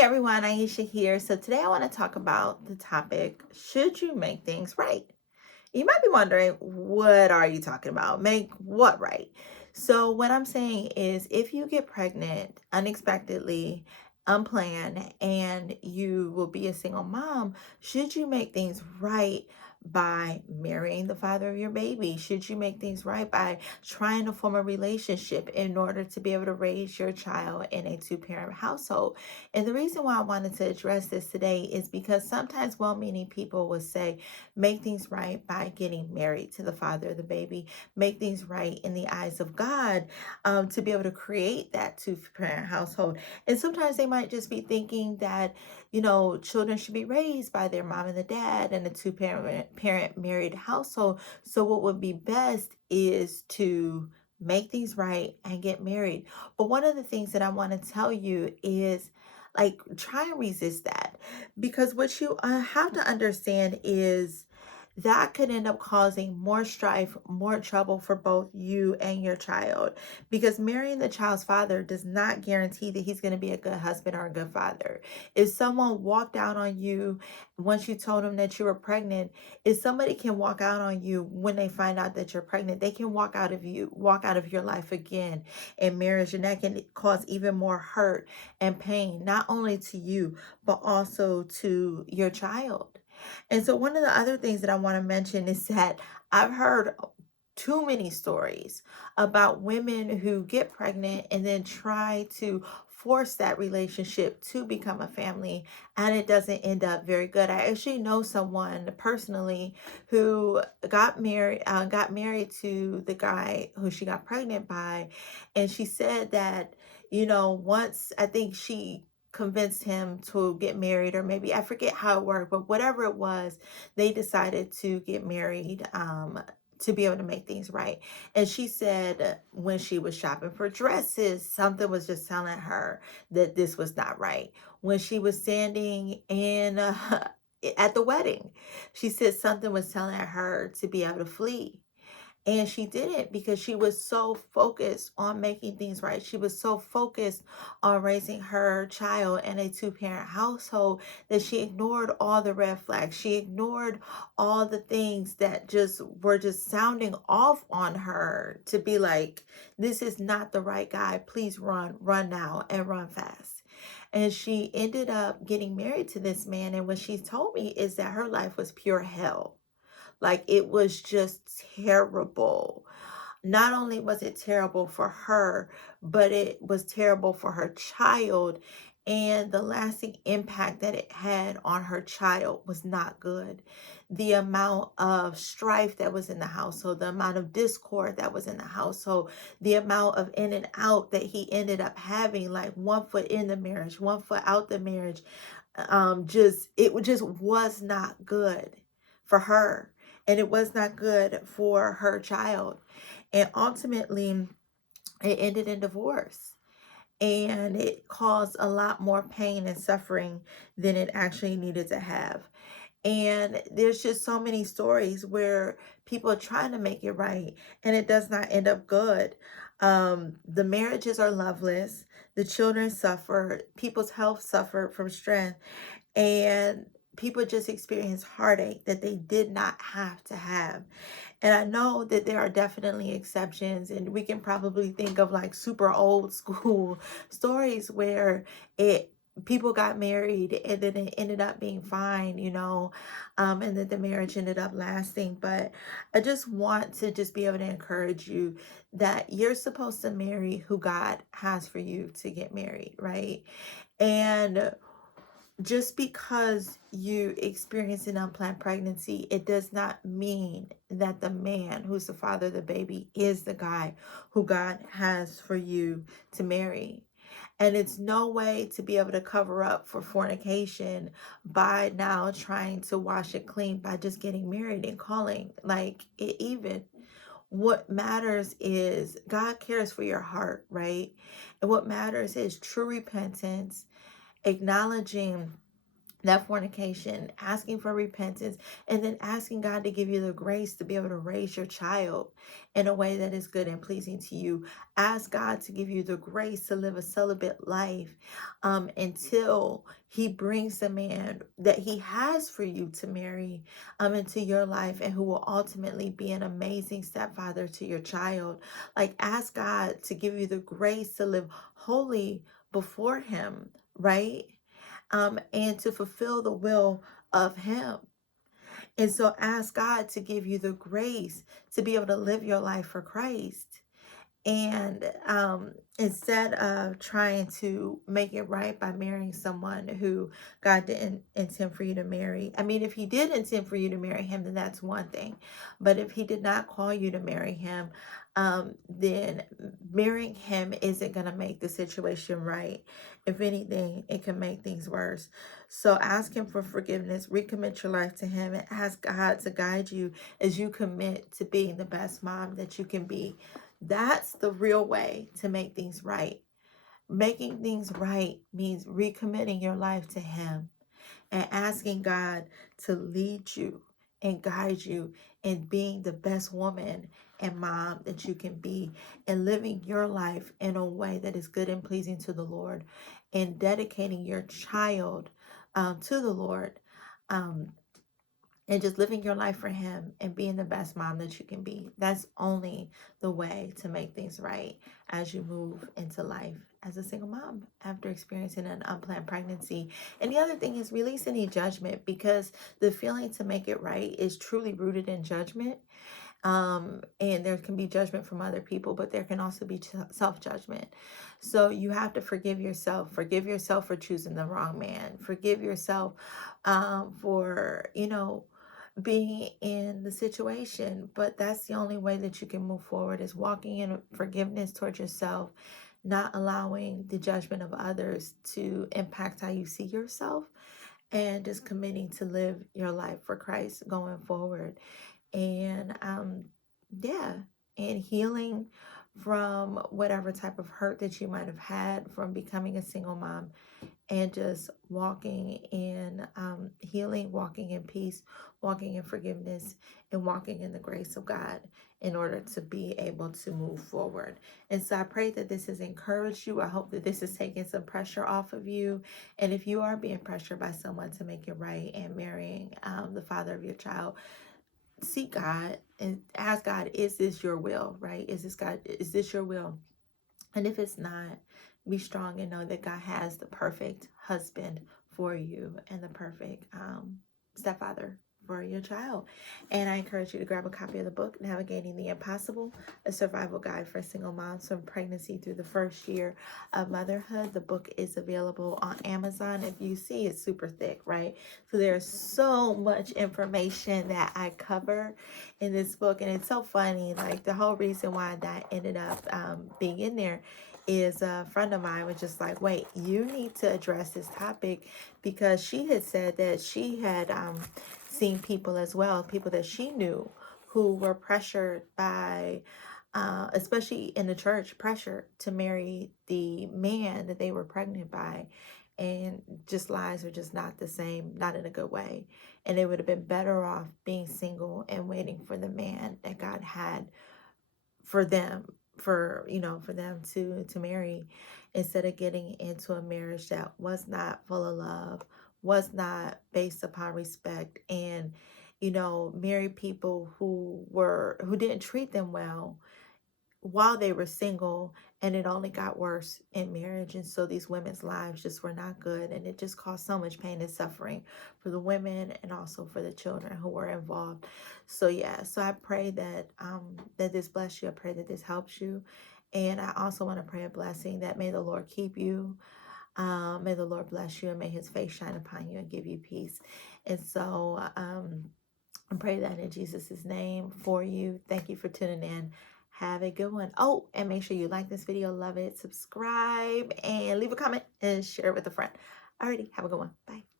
Hey everyone, Aisha here. So today I want to talk about the topic, should you make things right? You might be wondering, what are you talking about? Make what right? So what I'm saying is if you get pregnant unexpectedly, unplanned, and you will be a single mom, should you make things right by marrying the father of your baby? Should you make things right by trying to form a relationship in order to be able to raise your child in a two-parent household? And the reason why I wanted to address this today is because sometimes well-meaning people will say, make things right by getting married to the father of the baby, make things right in the eyes of God, to be able to create that two-parent household. And sometimes they might just be thinking that, children should be raised by their mom and the dad in a two parent married household. So what would be best is to make things right and get married. But one of the things that I want to tell you is, like, try and resist that, because what you have to understand is that could end up causing more strife, more trouble for both you and your child. Because marrying the child's father does not guarantee that he's going to be a good husband or a good father. If someone walked out on you once you told them that you were pregnant, if somebody can walk out on you when they find out that you're pregnant, they can walk out of your life again in marriage, and that can cause even more hurt and pain, not only to you, but also to your child. And so one of the other things that I want to mention is that I've heard too many stories about women who get pregnant and then try to force that relationship to become a family, and it doesn't end up very good. I actually know someone personally who got married to the guy who she got pregnant by, and she said that, once I think she convinced him to get married, or maybe I forget how it worked, but whatever it was, they decided to get married, to be able to make things right. And she said when she was shopping for dresses, something was just telling her that this was not right. When she was standing in at the wedding, she said something was telling her to be able to flee. And she didn't, because she was so focused on making things right. She was so focused on raising her child in a two-parent household that she ignored all the red flags. She ignored all the things that just were just sounding off on her to be like, this is not the right guy. Please run now, and run fast. And she ended up getting married to this man. And what she told me is that her life was pure hell. Like, it was just terrible. Not only was it terrible for her, but it was terrible for her child. And the lasting impact that it had on her child was not good. The amount of strife that was in the household, the amount of discord that was in the household, the amount of in and out that he ended up having, like one foot in the marriage, one foot out the marriage, just was not good for her, and it was not good for her child. And ultimately it ended in divorce, and it caused a lot more pain and suffering than it actually needed to have. And there's just so many stories where people are trying to make it right and it does not end up good. The marriages are loveless, the children suffer, people's health suffered from stress, and people just experience heartache that they did not have to have. And I know that there are definitely exceptions, and we can probably think of like super old school stories where it people got married and then it ended up being fine, and that the marriage ended up lasting. But I just want to just be able to encourage you that you're supposed to marry who God has for you to get married, right? And just because you experience an unplanned pregnancy, it does not mean that the man who's the father of the baby is the guy who God has for you to marry. And it's no way to be able to cover up for fornication by now trying to wash it clean by just getting married and calling like it even. What matters is God cares for your heart, right? And what matters is true repentance, acknowledging that fornication, asking for repentance, and then asking God to give you the grace to be able to raise your child in a way that is good and pleasing to you. Ask God to give you the grace to live a celibate life until He brings the man that He has for you to marry into your life, and who will ultimately be an amazing stepfather to your child. Like, ask God to give you the grace to live holy before Him, right? And to fulfill the will of Him. And so ask God to give you the grace to be able to live your life for Christ. And instead of trying to make it right by marrying someone who God didn't intend for you to marry. I mean, if He did intend for you to marry him, then that's one thing. But if He did not call you to marry him, then marrying him isn't going to make the situation right. If anything, it can make things worse. So ask Him for forgiveness, recommit your life to Him, and ask God to guide you as you commit to being the best mom that you can be. That's the real way to make things right. Making things right means recommitting your life to Him and asking God to lead you and guide you in being the best woman and mom that you can be, and living your life in a way that is good and pleasing to the Lord, and dedicating your child to the Lord. Um, and just living your life for Him and being the best mom that you can be. That's only the way to make things right as you move into life as a single mom after experiencing an unplanned pregnancy. And the other thing is release any judgment, because the feeling to make it right is truly rooted in judgment. And there can be judgment from other people, but there can also be self-judgment. So you have to forgive yourself. Forgive yourself for choosing the wrong man. Forgive yourself for, being in the situation. But that's the only way that you can move forward, is walking in forgiveness towards yourself, not allowing the judgment of others to impact how you see yourself, and just committing to live your life for Christ going forward. And yeah, and healing from whatever type of hurt that you might have had from becoming a single mom, and just walking in healing, walking in peace, walking in forgiveness, and walking in the grace of God in order to be able to move forward. And so I pray that this has encouraged you. I hope that this has taken some pressure off of you. And if you are being pressured by someone to make it right and marrying the father of your child, seek God and ask God, is this your will, right? Is this your will? And if it's not, be strong and know that God has the perfect husband for you and the perfect stepfather for your child. And I encourage you to grab a copy of the book, Navigating the Impossible, a survival guide for single moms from pregnancy through the first year of motherhood. The book is available on Amazon. If you see, it's super thick, right? So there's so much information that I cover in this book. And it's so funny. Like, the whole reason why that ended up being in there is a friend of mine was just like, wait, you need to address this topic, because she had said that she had seen people as well, people that she knew, who were pressured by, especially in the church, pressure to marry the man that they were pregnant by. And just lives are just not the same, not in a good way. And they would have been better off being single and waiting for the man that God had for them, for them to marry, instead of getting into a marriage that was not full of love, was not based upon respect, and marry people who didn't treat them well while they were single, and it only got worse in marriage. And so these women's lives just were not good, and it just caused so much pain and suffering for the women and also for the children who were involved. So yeah, so I pray that that this bless you. I pray that this helps you. And I also want to pray a blessing that may the Lord keep you, may the Lord bless you, and may His face shine upon you and give you peace. And so I pray that in Jesus' name for you. Thank you for tuning in. Have a good one. Oh, and make sure you like this video, love it, subscribe, and leave a comment and share it with a friend. Alrighty, have a good one. Bye.